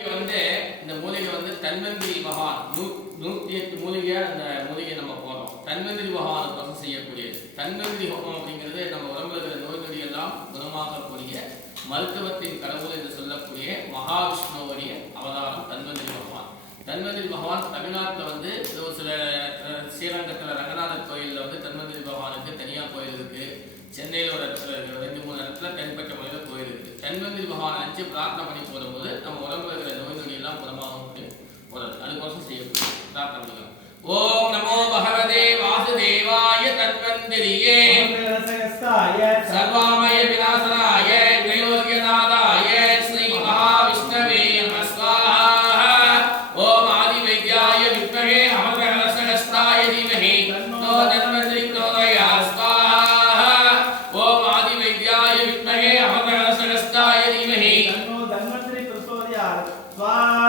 இந்த மூலிகை தன்வந்திரி மகான் 108 மூலிகை. அந்த மூலிகை நம்ம போடுறோம். தன்வந்திரி மகானுக்காக செய்யக்கூடியது. தன்வந்திரி ஹோமம் அப்படிங்கிறது நம்ம உடம்புல இருக்கிற நோய் நொடி எல்லாம் குணமாக்கக்கூடிய மருத்துவத்தின் கடவுள் என்று சொல்லக்கூடிய மகாவிஷ்ணுவுடைய அவதாரம் தன்வந்திரி பகவான். தன்வந்திரி பகவான் தமிழ்நாட்டில் ஒரு சில ஸ்ரீரங்கத்தில் ரங்கநாதர் கோயிலில் தன்வந்திரி பகவானுக்கு தனியாக கோயில் இருக்கு. சென்னையில் ஒரு இடத்துல 2-3 இடத்துல தென்பட்ட முறையில் கோயில் இருக்கு. தன்வந்திரி பகவான் அஞ்சு பிரார்த்தனை பண்ணி போடும்போது நம்ம உடம்புல இருக்கிற நோய் நொடி எல்லாம் குணமாகும் போறது. அதுக்கோசம் செய்யக்கூடிய பிரார்த்தனை பண்ணுங்க. ஓம் நமோ பகவதே வாசுதேவாய தன்வந்திரியே சர்வாமய விநாசனாய த்ரைலோக்கியநாதாய ஸ்ரீ மகாவிஷ்ணவே நம ஸ்வாஹா. ஓம் ஆதி வைத்யாய வித்மஹே அமரஹலசஹஸ்ராய தீமஹி தன்னோ தன்வந்திரி ப்ரோதயாத் ஸ்வாஹா. ஓம் ஆதி வைத்யாய வித்மஹே அமரஹலசஹஸ்ராய தீமஹி தன்னோ தன்வந்திரி ப்ரோதயாத் ஸ்வாஹா.